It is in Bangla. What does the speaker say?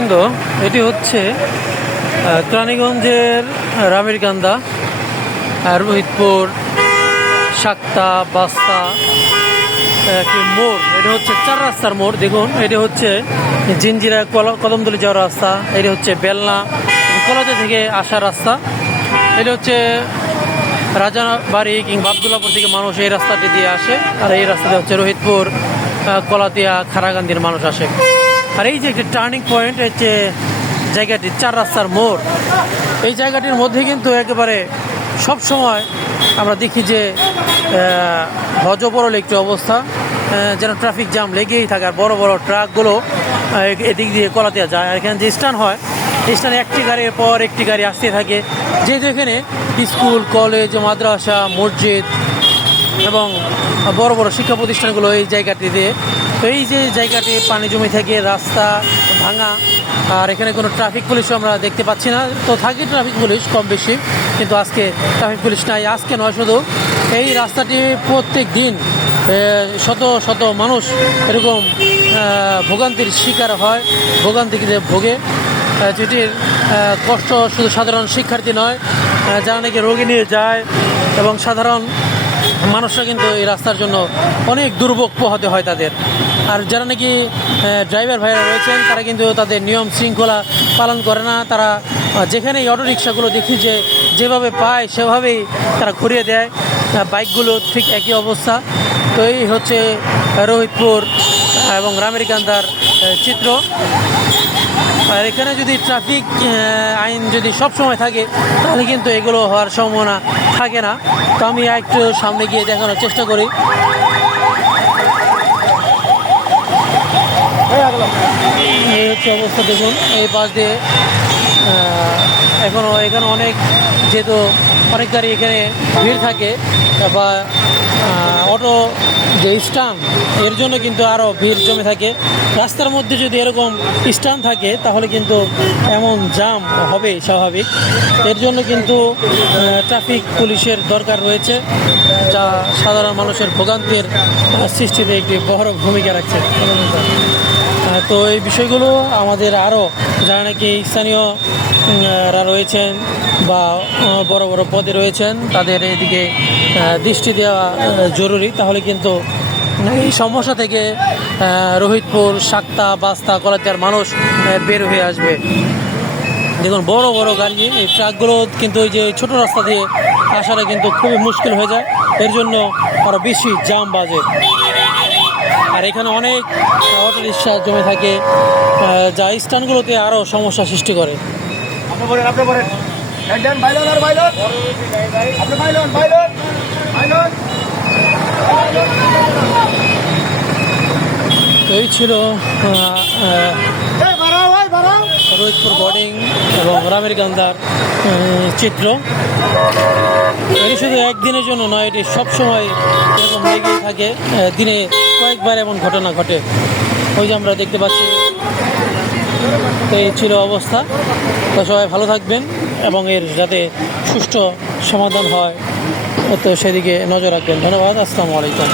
কিন্তু এটি হচ্ছে কেরানীগঞ্জের রামেরকান্দা, রোহিতপুর, সাক্তা, বাস্তা একটি মোড়। এটা হচ্ছে 4 রাস্তার মোড়। দেখুন, এটা হচ্ছে জিঞ্জিরা কদমতলী যাওয়ার রাস্তা, এটা হচ্ছে বেলনা কলেজা থেকে আসার রাস্তা, এটা হচ্ছে রাজাবাড়ি কিংবা আবদুল্লাপুর থেকে মানুষ এই রাস্তাটি দিয়ে আসে, আর এই রাস্তাতে হচ্ছে রোহিতপুর, কলাতিয়া, খারাগান্দির মানুষ আসে। আর এই যে একটি টার্নিং পয়েন্ট হচ্ছে জায়গাটি 4 রাস্তার মোড়। এই জায়গাটির মধ্যে কিন্তু একেবারে সব সময় আমরা দেখি যে হজবরল একটি অবস্থা, যেন ট্রাফিক জ্যাম লেগেই থাকে। আর বড় বড় ট্রাকগুলো এদিক দিয়ে কলাতিয়া যায়, আর এখানে যে স্ট্যান্ড হয়, এই স্ট্যান্ডে একটি গাড়ির পর একটি গাড়ি আসতে থাকে। যেহেতু এখানে স্কুল, কলেজ, মাদ্রাসা, মসজিদ এবং বড় বড় শিক্ষা প্রতিষ্ঠানগুলো এই জায়গাটিতে, তো এই যে জায়গাটি পানি জমে থাকে, রাস্তা ভাঙা, আর এখানে কোনো ট্রাফিক পুলিশও আমরা দেখতে পাচ্ছি না। তো থাকে ট্রাফিক পুলিশ কম বেশি, কিন্তু আজকে ট্রাফিক পুলিশ নাই। আজকে নয়, শুধু এই রাস্তাটি প্রত্যেক দিন শত শত মানুষ এরকম ভোগান্তির শিকার হয়, ভোগান্তিতে ভোগে, যেটির কষ্ট শুধু সাধারণ শিক্ষার্থী নয়, যারা নাকি রোগী নিয়ে যায় এবং সাধারণ মানুষরা কিন্তু এই রাস্তার জন্য অনেক দুর্ভোগ পোহাতে হয় তাদের। আর যারা নাকি ড্রাইভার ভাইরা রয়েছেন, তারা কিন্তু তাদের নিয়ম শৃঙ্খলা পালন করে না। তারা যেখানে এই অটোরিকশাগুলো দেখি যে যেভাবে পায় সেভাবেই তারা ঘুরিয়ে দেয়, বাইকগুলো ঠিক একই অবস্থা। তো এই হচ্ছে রোহিতপুর এবং রামেরকান্দার চিত্র। আর এখানে যদি ট্রাফিক আইন যদি সব সময় থাকে, তাহলে কিন্তু এগুলো হওয়ার সম্ভাবনা থাকে না। তো আমি একটু সামনে গিয়ে দেখানোর চেষ্টা করি। এই হচ্ছে অবস্থা, দেখুন এই পাশ দিয়ে এখানে অনেক, যেহেতু অনেক গাড়ি এখানে ভিড় থাকে বা অটো যে স্ট্যান্ড, এর জন্য কিন্তু আরও ভিড় জমে থাকে। রাস্তার মধ্যে যদি এরকম স্ট্যান্ড থাকে, তাহলে কিন্তু এমন জ্যাম হবে স্বাভাবিক। এর জন্য কিন্তু ট্রাফিক পুলিশের দরকার রয়েছে, যা সাধারণ মানুষের ভোগান্তির সৃষ্টিতে একটি বড় ভূমিকা রাখছে। তো এই বিষয়গুলো আমাদের আরও যারা নাকি স্থানীয়রা রয়েছেন বা বড় বড় পদে রয়েছেন, তাদের এদিকে দৃষ্টি দেওয়া জরুরি। তাহলে কিন্তু এই সমস্যা থেকে রোহিতপুর, সাক্তা, বাস্তা, কলাতিয়ার মানুষ বের হয়ে আসবে। দেখুন, বড় বড় গাড়ি, এই ট্রাকগুলো কিন্তু ওই যে ছোটো রাস্তা দিয়ে আসাটা কিন্তু খুবই মুশকিল হয়ে যায়। এর জন্য আরও বেশি জ্যাম বাজে। আর এখানে অনেক অটো রিক্সা জমে থাকে, যা স্ট্যান্ডগুলোতে আরও সমস্যা সৃষ্টি করে। তো এই ছিল রোহিতপুর বোর্ডিং এবং রামেরকান্দার চিত্র। এটি শুধু একদিনের জন্য নয়, এটি সবসময় এরকম লেগেই থাকে, দিনে কয়েকবার এমন ঘটনা ঘটে। ওই যে আমরা দেখতে পাচ্ছি। তো এই ছিল অবস্থা। তো সবাই ভালো থাকবেন এবং এর যাতে সুষ্ঠু সমাধান হয়, তো সেদিকে নজর রাখবেন। ধন্যবাদ। আসসালামু আলাইকুম।